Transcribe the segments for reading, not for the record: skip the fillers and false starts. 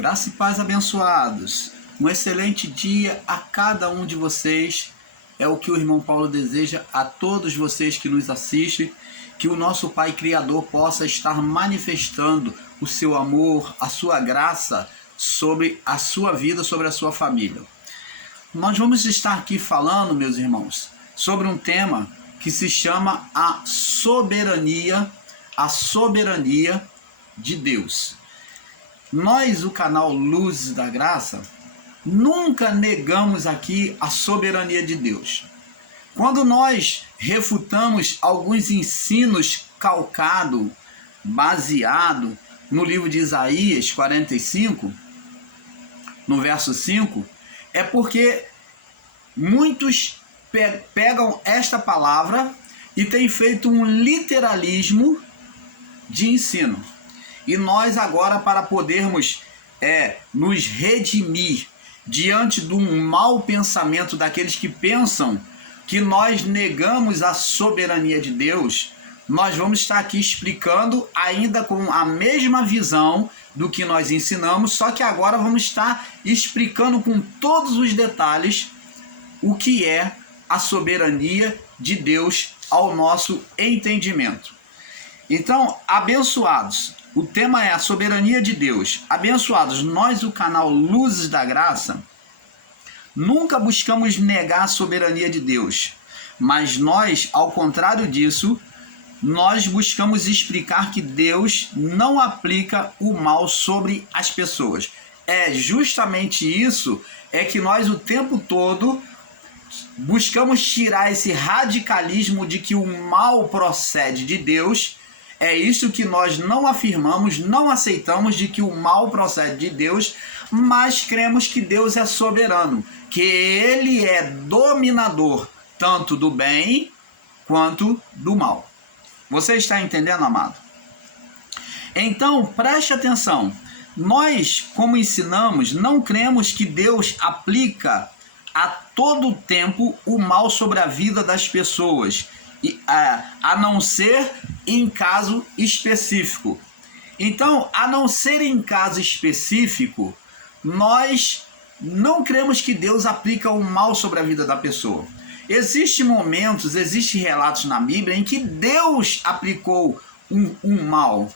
Graça e paz, abençoados. Um excelente dia a cada um de vocês. É o que o irmão Paulo deseja a todos vocês que nos assistem. Que o nosso Pai Criador possa estar manifestando o seu amor, a sua graça sobre a sua vida, sobre a sua família. Nós vamos estar aqui falando, meus irmãos, sobre um tema que se chama a soberania de Deus. Nós, o canal Luzes da Graça, nunca negamos aqui a soberania de Deus. Quando nós refutamos alguns ensinos calcados, baseados no livro de Isaías 45, no verso 5, é porque muitos pegam esta palavra e têm feito um literalismo de ensino. E nós agora, para podermos nos redimir diante de um mau pensamento daqueles que pensam que nós negamos a soberania de Deus, nós vamos estar aqui explicando ainda com a mesma visão do que nós ensinamos, só que agora vamos estar explicando com todos os detalhes o que é a soberania de Deus ao nosso entendimento. Então, abençoados, o tema é a soberania de Deus. Abençoados, nós, o canal Luzes da Graça, nunca buscamos negar a soberania de Deus, mas nós, ao contrário disso, nós buscamos explicar que Deus não aplica o mal sobre as pessoas. É justamente isso, é que nós o tempo todo buscamos tirar esse radicalismo de que o mal procede de Deus. É isso que nós não afirmamos, não aceitamos de que o mal procede de Deus, mas cremos que Deus é soberano, que Ele é dominador tanto do bem quanto do mal. Você está entendendo, amado? Então, preste atenção. Nós, como ensinamos, não cremos que Deus aplica a todo tempo o mal sobre a vida das pessoas, a não ser em caso específico. Então, a não ser em caso específico, nós não cremos que Deus aplica o mal sobre a vida da pessoa. Existem momentos, existem relatos na Bíblia em que Deus aplicou um mal,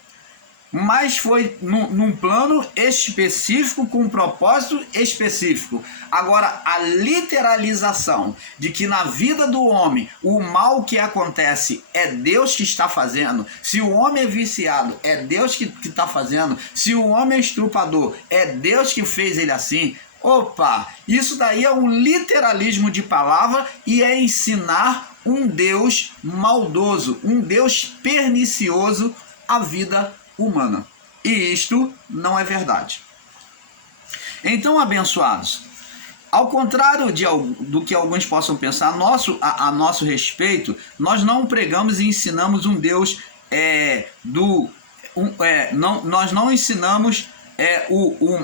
mas foi num plano específico, com um propósito específico. Agora, a literalização de que na vida do homem o mal que acontece é Deus que está fazendo, se o homem é viciado, é Deus que está fazendo, se o homem é estuprador, é Deus que fez ele assim. Opa, isso daí é um literalismo de palavra e é ensinar um Deus maldoso, um Deus pernicioso à vida humana. E isto não é verdade. Então, abençoados, ao contrário do que alguns possam pensar a nosso respeito, nós não pregamos e ensinamos um Deus nós não ensinamos o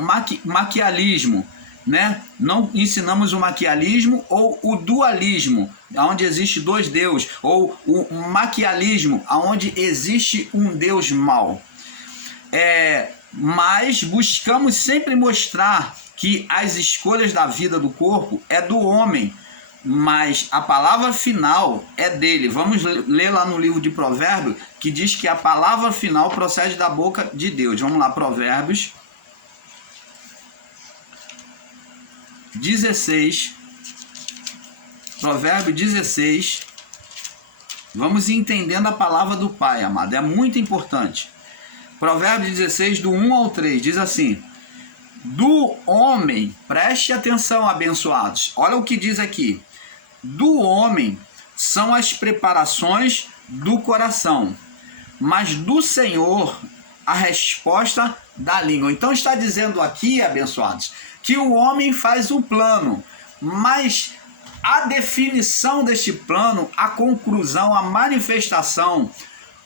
maquialismo, né? Não ensinamos o maquialismo ou o dualismo, onde existe dois deuses, ou o maquialismo, onde existe um Deus mau. Mas buscamos sempre mostrar que as escolhas da vida do corpo é do homem, mas a palavra final é dele. Vamos ler lá no livro de Provérbios, que diz que a palavra final procede da boca de Deus. Vamos lá, Provérbios 16. Provérbio 16. Vamos entendendo a palavra do Pai, amado. É muito importante. Provérbio 16, do 1 ao 3, diz assim: do homem, preste atenção, abençoados, olha o que diz aqui: do homem são as preparações do coração, mas do Senhor a resposta da língua. Então está dizendo aqui, abençoados, que o homem faz o plano, mas a definição deste plano, a conclusão, a manifestação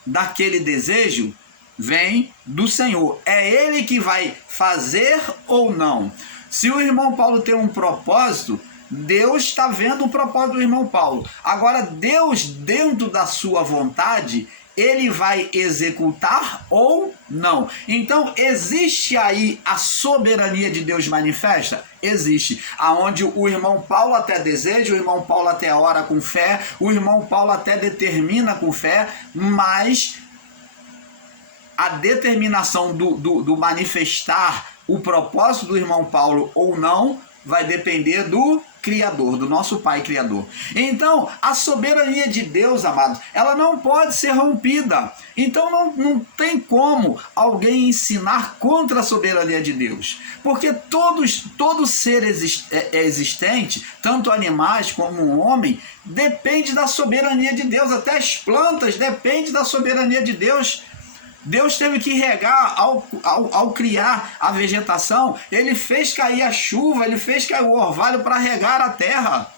daquele desejo vem do Senhor. É Ele que vai fazer ou não. Se o irmão Paulo tem um propósito, Deus está vendo o propósito do irmão Paulo. Agora, Deus, dentro da sua vontade, ele vai executar ou não. Então, existe aí a soberania de Deus manifesta? Existe. Aonde o irmão Paulo até deseja, o irmão Paulo até ora com fé, o irmão Paulo até determina com fé, mas a determinação do manifestar o propósito do irmão Paulo ou não vai depender do Criador, do nosso Pai Criador. Então, a soberania de Deus, amados, ela não pode ser rompida. Então, não tem como alguém ensinar contra a soberania de Deus. Porque todo ser existente, tanto animais como o homem, depende da soberania de Deus. Até as plantas dependem da soberania de Deus. Deus teve que regar ao criar a vegetação, ele fez cair a chuva, ele fez cair o orvalho para regar a terra.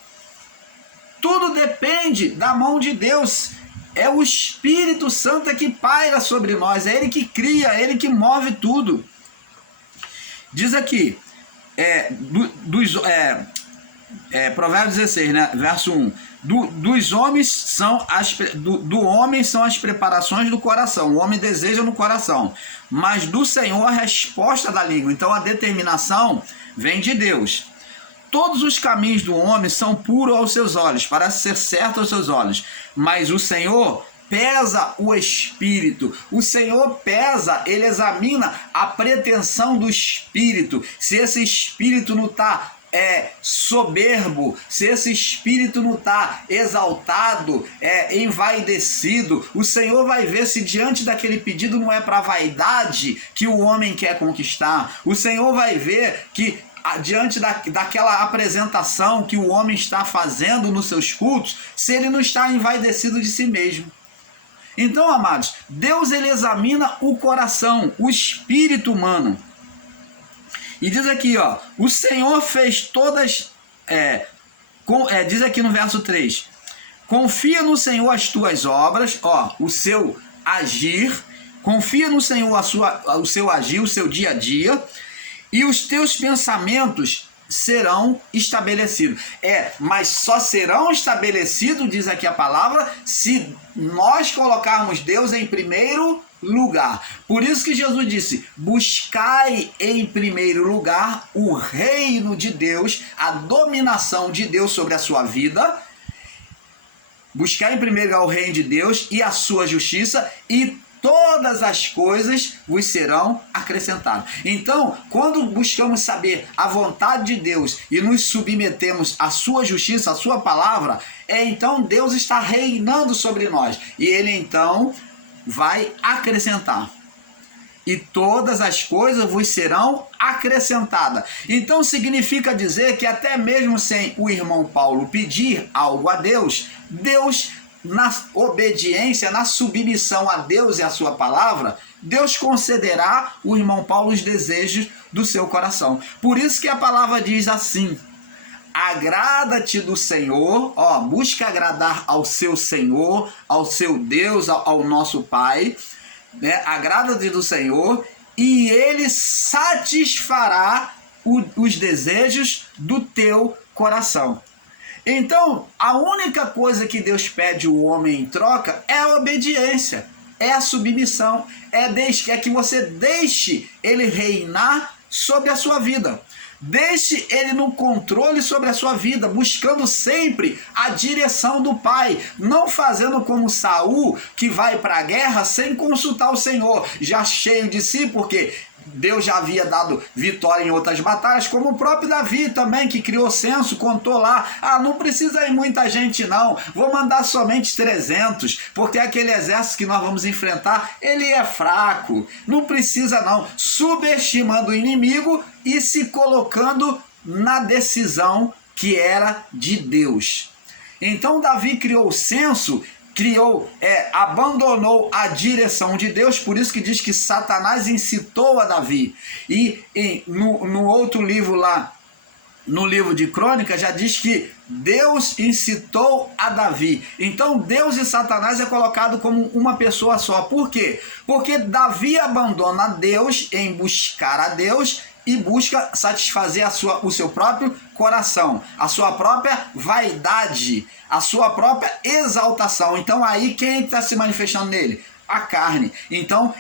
Tudo depende da mão de Deus. É o Espírito Santo que paira sobre nós, é ele que cria, é ele que move tudo. Diz aqui, Provérbios 16, né, verso 1. Do homem são as preparações do coração. O homem deseja no coração, mas do Senhor a resposta da língua. Então a determinação vem de Deus. Todos os caminhos do homem são puros aos seus olhos, parece ser certo aos seus olhos, mas o Senhor pesa o espírito. O Senhor pesa, ele examina a pretensão do espírito. Se esse espírito não está soberbo, se esse espírito não está exaltado, envaidecido, o Senhor vai ver se diante daquele pedido não é para vaidade que o homem quer conquistar. O Senhor vai ver que diante daquela apresentação que o homem está fazendo nos seus cultos, se ele não está envaidecido de si mesmo. Então, amados, Deus ele examina o coração, o espírito humano. E diz aqui, ó, o Senhor fez todas, diz aqui no verso 3, confia no Senhor as tuas obras, ó, o seu agir, confia no Senhor o seu agir, o seu dia a dia, e os teus pensamentos serão estabelecidos. Mas só serão estabelecidos, diz aqui a palavra, se nós colocarmos Deus em primeiro lugar. Por isso que Jesus disse, buscai em primeiro lugar o reino de Deus, a dominação de Deus sobre a sua vida. Buscar em primeiro lugar o reino de Deus e a sua justiça, e todas as coisas vos serão acrescentadas. Então, quando buscamos saber a vontade de Deus e nos submetemos à sua justiça, à sua palavra, então Deus está reinando sobre nós. E ele então vai acrescentar. E todas as coisas vos serão acrescentadas. Então significa dizer que até mesmo sem o irmão Paulo pedir algo a Deus, Deus, na obediência, na submissão a Deus e a sua palavra, Deus concederá ao irmão Paulo os desejos do seu coração. Por isso que a palavra diz assim, agrada-te do Senhor, busca agradar ao seu Senhor, ao seu Deus, ao nosso Pai, né? Agrada-te do Senhor e ele satisfará os desejos do teu coração. Então, a única coisa que Deus pede o homem em troca é a obediência, é a submissão, é que você deixe ele reinar sobre a sua vida. Deixe ele no controle sobre a sua vida, buscando sempre a direção do Pai, não fazendo como Saul, que vai para a guerra sem consultar o Senhor, já cheio de si, porque Deus já havia dado vitória em outras batalhas, como o próprio Davi também, que criou censo, contou lá, não precisa ir muita gente não, vou mandar somente 300, porque aquele exército que nós vamos enfrentar, ele é fraco, não precisa não, subestimando o inimigo e se colocando na decisão que era de Deus. Então Davi criou o censo, abandonou a direção de Deus, por isso que diz que Satanás incitou a Davi. E no outro livro lá, no livro de Crônicas, já diz que Deus incitou a Davi. Então Deus e Satanás é colocado como uma pessoa só. Por quê? Porque Davi abandona Deus em buscar a Deus e busca satisfazer o seu próprio coração, a sua própria vaidade, a sua própria exaltação. Então aí quem está se manifestando nele? A carne. Então